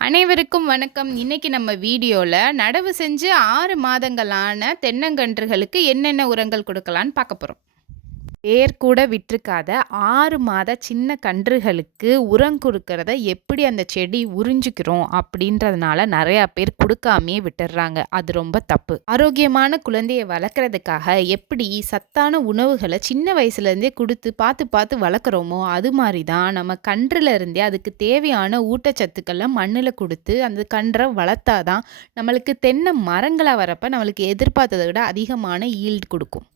அனைவருக்கும் வணக்கம். இன்னைக்கு நம்ம வீடியோல நடவு செஞ்சு 6 மாதங்களான தென்னங்கன்றுகளுக்கு என்னென்ன உரங்கள் கொடுக்கலான்னு பார்க்க போறோம். வேர் கூட விட்டுருக்காத 6 மாத சின்ன கன்றுகளுக்கு உரம் கொடுக்கறத எப்படி அந்த செடி உறிஞ்சிக்கிறோம் அப்படின்றதுனால நிறையா பேர் கொடுக்காமையே விட்டுடுறாங்க. அது ரொம்ப தப்பு. ஆரோக்கியமான குழந்தையை வளர்க்குறதுக்காக எப்படி சத்தான உணவுகளை சின்ன வயசுலேருந்தே கொடுத்து பார்த்து பார்த்து வளர்க்குறோமோ அது மாதிரி தான் நம்ம கன்றுல இருந்தே அதுக்கு தேவையான ஊட்டச்சத்துக்களை மண்ணில் கொடுத்து அந்த கன்றை வளர்த்தாதான் நம்மளுக்கு தென்னை மரங்களாக வரப்ப நம்மளுக்கு எதிர்பார்த்ததை விட அதிகமான ஈல்டு கொடுக்கும்.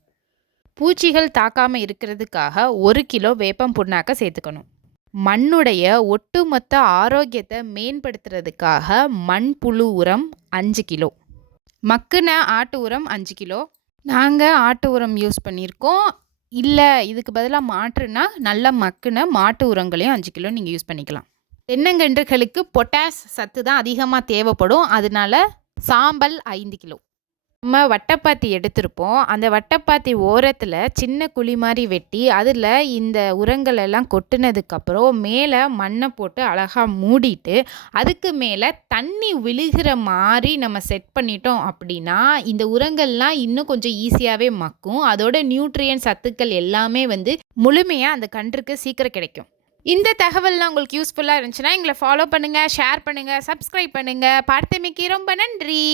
பூச்சிகள் தாக்காமல் இருக்கிறதுக்காக 1 கிலோ வேப்பம் புண்ணாக்க சேர்த்துக்கணும். மண்ணுடைய ஒட்டுமொத்த ஆரோக்கியத்தை மேம்படுத்துறதுக்காக மண்புழு உரம் 5 கிலோ, மக்குன ஆட்டு உரம் 5 கிலோ. நாங்கள் ஆட்டு உரம் யூஸ் பண்ணியிருக்கோம். இல்லை இதுக்கு பதிலாக மாற்றுனா நல்ல மக்குன மாட்டு உரங்களையும் 5 கிலோ நீங்கள் யூஸ் பண்ணிக்கலாம். தென்னங்கன்றுகளுக்கு பொட்டாஸ் சத்து தான் அதிகமாக தேவைப்படும். அதனால சாம்பல் 5 கிலோ. நம்ம வட்டைப்பாத்தி எடுத்திருப்போம். அந்த வட்டைப்பாத்தி ஓரத்தில் சின்ன குழி மாதிரி வெட்டி அதில் இந்த உரங்கள் எல்லாம் கொட்டினதுக்கப்புறம் மேலே மண்ணை போட்டு அழகாக மூடிட்டு அதுக்கு மேலே தண்ணி விழுகிற மாதிரி நம்ம செட் பண்ணிட்டோம் அப்படின்னா இந்த உரங்கள்லாம் இன்னும் கொஞ்சம் ஈஸியாகவே மக்கும். அதோட நியூட்ரியன் சத்துக்கள் எல்லாமே முழுமையாக அந்த கன்றுக்கு சீக்கிரம் கிடைக்கும். இந்த தகவல்லாம் உங்களுக்கு யூஸ்ஃபுல்லாக இருந்துச்சுன்னா எங்களை ஃபாலோ பண்ணுங்கள், ஷேர் பண்ணுங்கள், சப்ஸ்கிரைப் பண்ணுங்கள். பார்த்தமைக்கு ரொம்ப நன்றி.